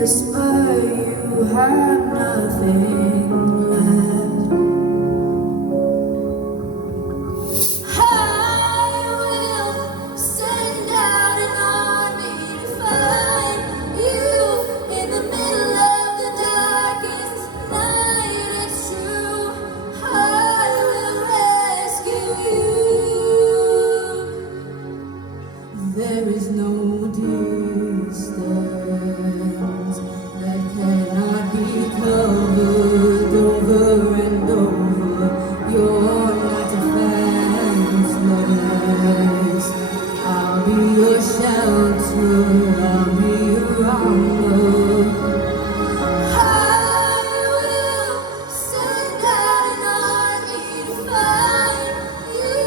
whisper you have nothing left. I will send out an army to find you in the middle of the darkest night. It's true, I will rescue you. There is no distance that cannot be covered over and over. You're not defenseless. I'll be your shelter, I'll be your armor. I will send out an army to find you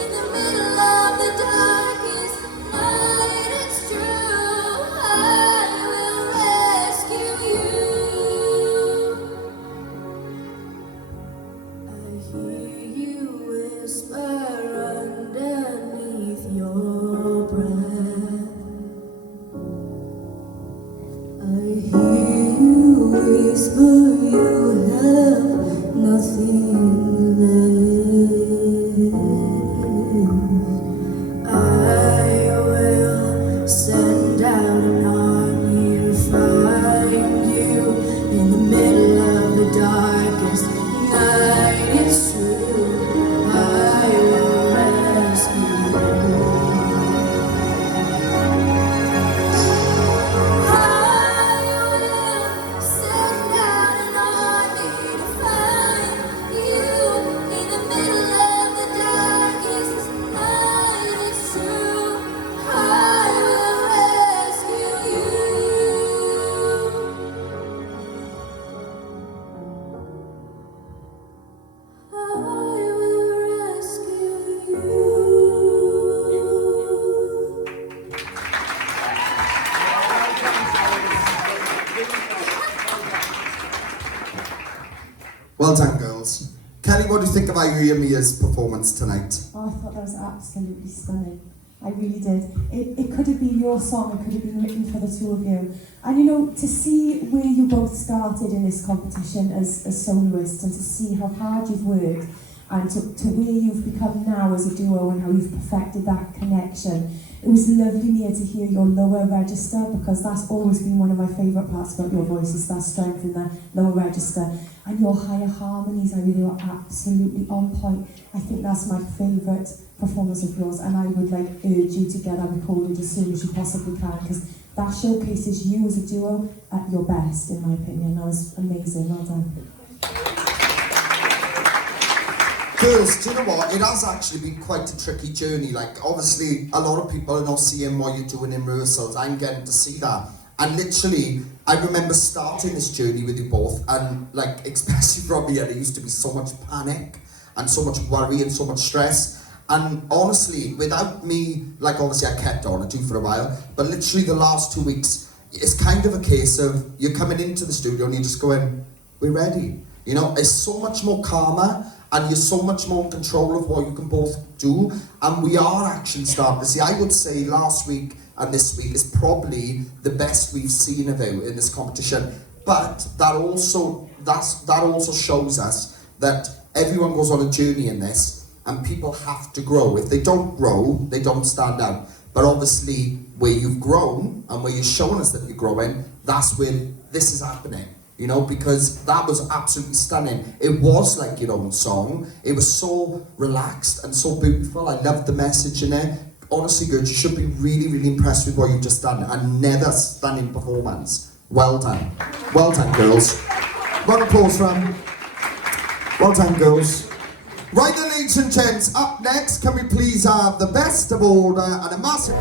in the middle of the darkest night. It's true, I will rescue you. I hear you whisper underneath your breath. I hear you whisper you have nothing left. I will send out an army to find you in the middle of the darkest night. It's true, I will rescue you. I will send out an army to find you in the middle of the darkest night. It's true, I will rescue you. I will rescue you. Well done, girls. Kelly, what do you think of Eiry and Mia's performance tonight? Oh, I thought that was absolutely stunning. I really did. It could have been your song, it could have been written for the two of you. And you know, to see where you both started in this competition as soloists and to see how hard you've worked and to where you've become now as a duo and how you've perfected that connection. It was lovely, Mia, to hear your lower register, because that's always been one of my favourite parts about your voice, is that strength in the lower register. And your higher harmonies, I really were absolutely on point. I think that's my favourite performance of yours, and I would urge you to get that recorded as soon as you possibly can, because that showcases you as a duo at your best, in my opinion. That was amazing. Well done. Girls, do you know what? It has actually been quite a tricky journey. Like, obviously, a lot of people are not seeing what you're doing in rehearsals. I'm getting to see that. And literally, I remember starting this journey with you both, and like, especially from me, there used to be so much panic and so much worry and so much stress. And honestly, without me, like, obviously I kept on, I do for a while, but literally the last 2 weeks, it's kind of a case of you're coming into the studio and you're just going, we're ready. You know, it's so much more calmer, and you're so much more in control of what you can both do. And we are actually starting to see, I would say last week and this week is probably the best we've seen of you in this competition. But that also shows us that everyone goes on a journey in this, and people have to grow. If they don't grow, they don't stand out. But obviously, where you've grown and where you're showing us that you're growing, that's when this is happening. You know, because that was absolutely stunning. It was like your own song. It was so relaxed and so beautiful. I loved the message in it. Honestly, girls, you should be really, really impressed with what you've just done. Another stunning performance. Well done. Well done, girls. Round of applause for them. Well done, girls. Right then, ladies and gents, up next, can we please have the best of order and a massive...